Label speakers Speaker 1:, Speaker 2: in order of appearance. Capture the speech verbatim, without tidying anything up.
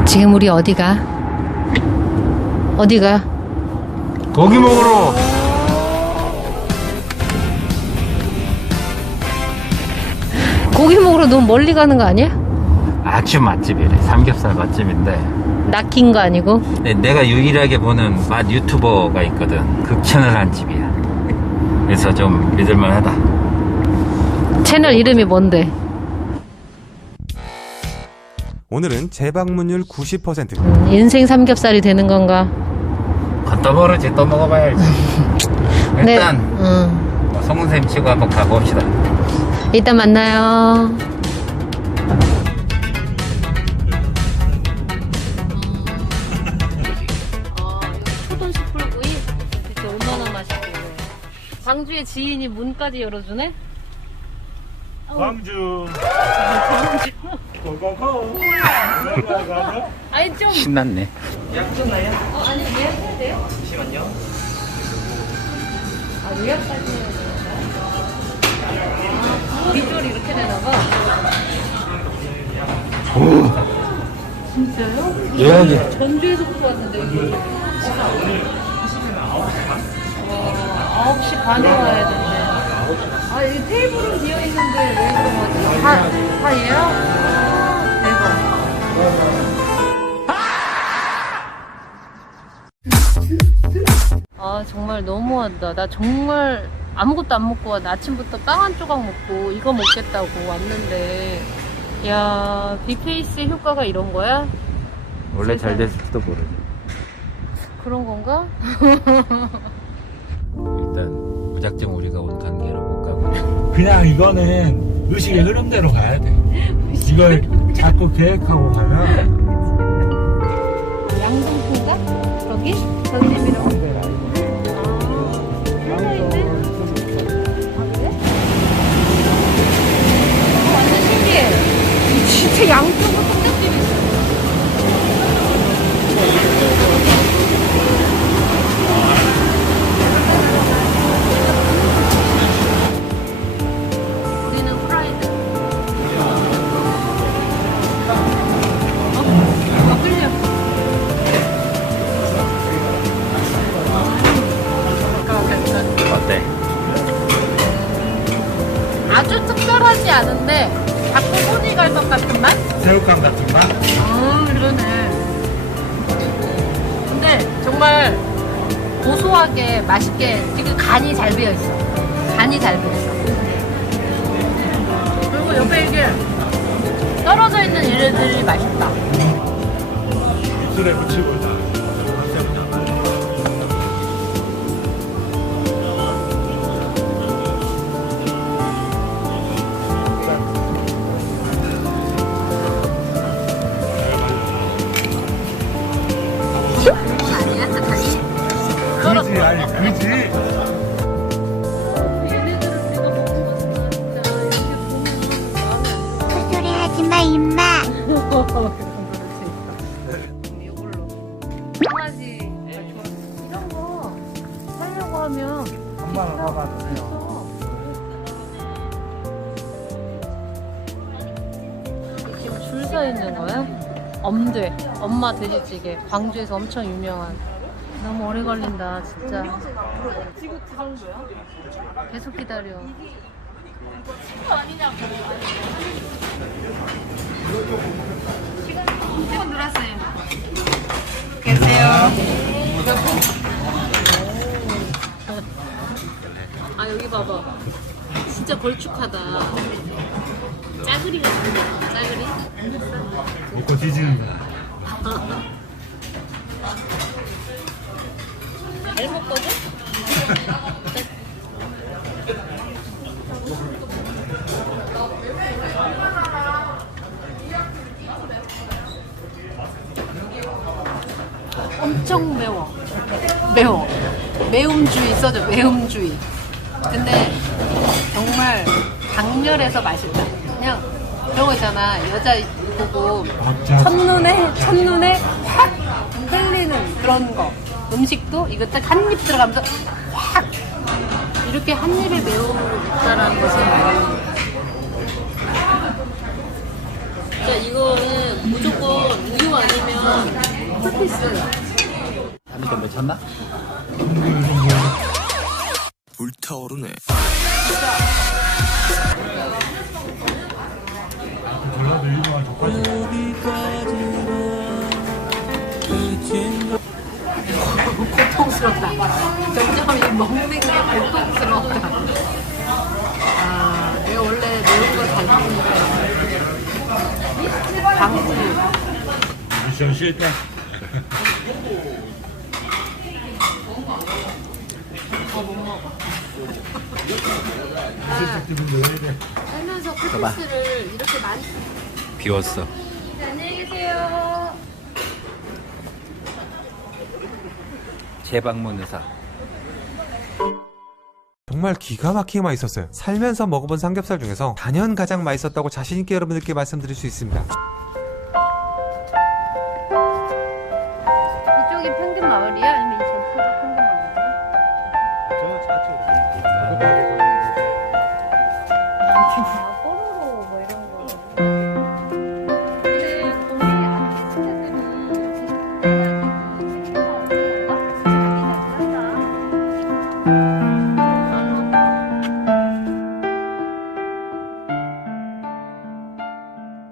Speaker 1: 지금 우리 어디가? 어디가?
Speaker 2: 고기 먹으러.
Speaker 1: 고기 먹으러 너무 멀리 가는 거 아니야?
Speaker 2: 아주 맛집이래. 삼겹살 맛집인데.
Speaker 1: 낚인 거 아니고?
Speaker 2: 네, 내가 유일하게 보는 맛 유튜버가 있거든. 극찬을 한 집이야. 그래서 좀 믿을만하다.
Speaker 1: 채널 이름이 뭔데?
Speaker 3: 오늘은 재방문율 구십 퍼센트.
Speaker 1: 음, 인생 삼겹살이 되는 건가?
Speaker 2: 또 모르지. 또 먹어봐야지.
Speaker 1: 네.
Speaker 2: 일단
Speaker 1: 음.
Speaker 2: 송은쌤 치고 한번 가봅시다.
Speaker 1: 이따 만나요. 초돈 숯불구이 진짜 얼마나 맛있길래. 광주의 지인이 문까지 열어주네?
Speaker 4: 광주.
Speaker 1: 광주.
Speaker 4: 고고고.
Speaker 1: 아니 좀.
Speaker 2: 신났네.
Speaker 1: 어, 아니 예약해야 돼요? 잠시만요. 아 예약까지 해야 되나? 아 비주얼이 이렇게 되나봐. 진짜요?
Speaker 2: 예약이.
Speaker 1: 전주에서부터 왔는데 여기. 와 아홉 시 반에 와야 된대. 아 여기 테이블은 비어 있는데 왜 이런 거지? 다, 다 예약? 대박. 아 정말 너무한다. 나 정말 아무것도 안 먹고 왔 아침부터 빵 한 조각 먹고 이거 먹겠다고 왔는데 야 빅페이스의 효과가 이런 거야?
Speaker 2: 원래 잘 됐을지도 모르지.
Speaker 1: 그런 건가?
Speaker 2: 일단 무작정 우리가 온 관계로 못 가고.
Speaker 4: 그냥 이거는 의식의 흐름대로 가야 돼. 이걸 자꾸 계획하고 가면
Speaker 1: 양동포인가? 저기? 저기 집이라고? 진짜 양쪽으로 통닭집이 있어. 우리는 프라이드. 어? 아, 끌려.
Speaker 2: 어때?
Speaker 1: 아주 특별하지 않은데 자꾸 손이 갈 것 같은 맛?
Speaker 4: 새우깡 같은 맛?
Speaker 1: 아 그러네. 근데 정말 고소하게 맛있게 되게 간이 잘 배어 있어. 간이 잘 배어 있어. 그리고 옆에 이게 떨어져 있는 얘네들이 맛있다.
Speaker 4: 입술에 붙이고 있다.
Speaker 1: 아니야 다시.
Speaker 4: 그지 아니 그지.
Speaker 1: 얘네들을 우리가 먹고 진짜 이렇게 보면 마음에
Speaker 5: 헛소리 하지마 임마.
Speaker 1: 이걸로 강아지 이런 거 살려고 하면
Speaker 4: 엄마 원 받아주세요.
Speaker 1: 지금 줄 서 있는 거야? 엄돼 엄마 돼지찌개 광주에서 엄청 유명한. 너무 오래 걸린다 진짜. 지금 그 정도야? 계속 기다려. 친구 아니냐고. 지금 들었어요. 계세요. 아 여기 봐봐. 진짜 걸쭉하다. 짜글이 같은데. 짜글이?
Speaker 4: 먹고 뒤지는 거야.
Speaker 1: 잘 먹거든? 엄청 매워. 매워. 매움주의 써줘. 매움주의. 근데 정말 강렬해서 맛있다. 그냥 그런 거 있잖아. 여자 보고 첫눈에 첫눈에 확 흘리는 그런 거. 음식도 이거 딱 한 입 들어가면서 확 이렇게 한 입에 매운다라는 것은 자 이거는 무조건 우유 아니면 맛있어요.
Speaker 2: 잠이 좀 미쳤나?
Speaker 5: 불타오르네.
Speaker 4: 전라도 이동한 족발집.
Speaker 1: 고통스럽다. 점점 이 먹는 게 고통스럽다. 아, 내가 원래 매운 거 잘 먹는데 방구.
Speaker 4: 미션 실패.
Speaker 1: 어, 못 먹어.
Speaker 4: 실패집은 넣어야 돼.
Speaker 1: 살면서 쿨피스를 이렇게 많이.
Speaker 2: 비웠어.
Speaker 1: 안녕히 계세요.
Speaker 2: 재방문 의사.
Speaker 3: 정말 기가 막히게 맛있었어요. 살면서 먹어본 삼겹살 중에서 단연 가장 맛있었다고 자신있게 여러분들께 말씀드릴 수 있습니다.
Speaker 1: 이쪽이 평균 마을이야? 아니면 이 전체가 평균 마을이야?
Speaker 2: 저 좌측으로.
Speaker 1: 아, 뽀로로 뭐 이런 거. 근데 동네 아티스트들은 이렇게 생각하는 거 같아. 자기네들 한다.